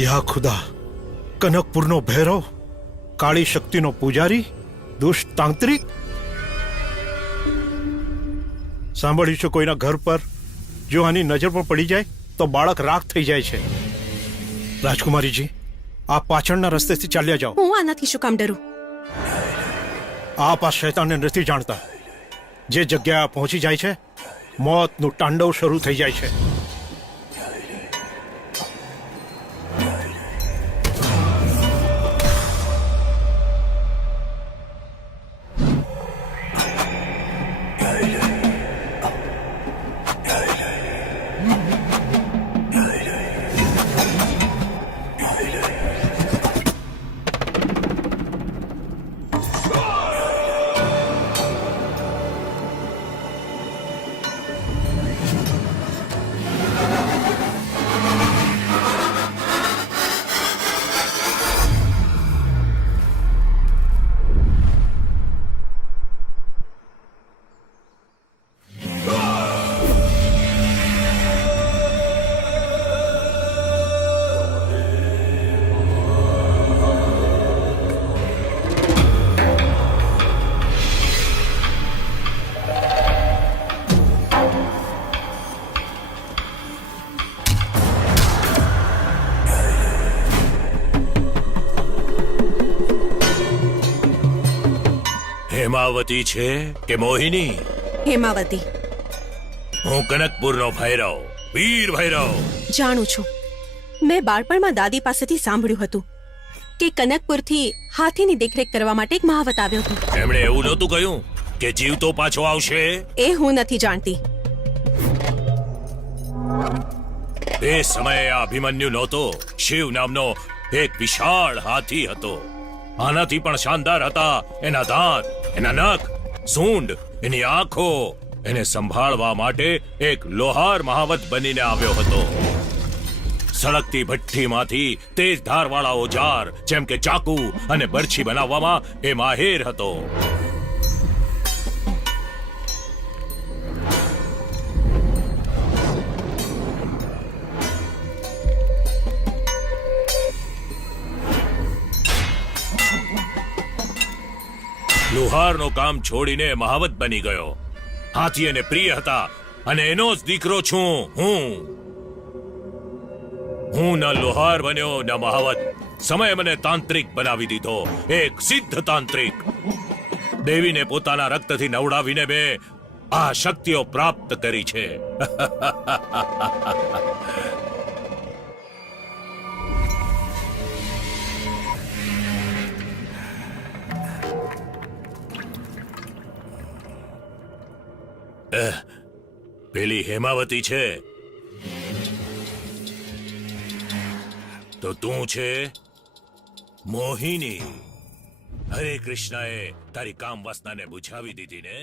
યા ખુદા, કનકપુરનો ભૈરવ, કાળી શક્તિનો પૂજારી, દુષ્ટ તાંત્રિક. સાંભળ્યું છે કોઈના ઘર પર જો આની નજર પર પડી જાય તો બાળક રાખ થઈ જાય છે. રાજકુમારીજી, આપ પાછળના રસ્તેથી ચાલ્યા જાઓ. હું આનાથી શું કામ ડરું? આપ આ શૈતાનને નથી જાણતા. જે જગ્યાએ પહોંચી જાય છે, મોતનું તાંડવ શરૂ થઈ જાય છે. હેમાવતી છે કે મોહિની? હેમાવતી. હું કનકપુરનો ભૈરવ, વીર ભૈરવ. જાણું છું. મેં બાળપણમાં દાદી પાસેથી સાંભળ્યું હતું કે કનકપુરથી હાથીની દેખરેખ કરવા માટે એક મહાવત આવ્યો હતો. એમણે એવું નહોતું કહ્યું કે જીવતો પાછો આવશે? એ હું નથી જાણતી. એ સમયે આ અભિમન્યુ નહોતો. શિવ નામનો એક વિશાળ હાથી હતો. આનાથી પણ શાનદાર હતા એના દાંત, એના નખ, સૂંઢ, એની આંખો. એને સંભાળવા માટે એક લોહાર મહાવત બનીને આવ્યો હતો. સળગતી ભઠ્ઠીમાંથી તેજ ધારવાળા ઓજાર જેમ કે ચાકુ અને બરછી બનાવવામાં એ માહેર હતો. લુહારનું કામ છોડીને મહાવત બની ગયો. હાથી એને પ્રિય હતા અને એનો જ દીકરો છું હું. હું ન લુહાર બન્યો ન મહાવત. સમય મને તાંત્રિક બનાવી દીધો, એક સિદ્ધ તાંત્રિક. દેવીને પોતાના રક્તથી નવડાવીને મેં આ શક્તિઓ પ્રાપ્ત કરી છે. પેલી હેમાવતી છે તો તું છે મોહિની. હરે કૃષ્ણએ તારી કામ વાસનાને બુઝાવી દીધી ને.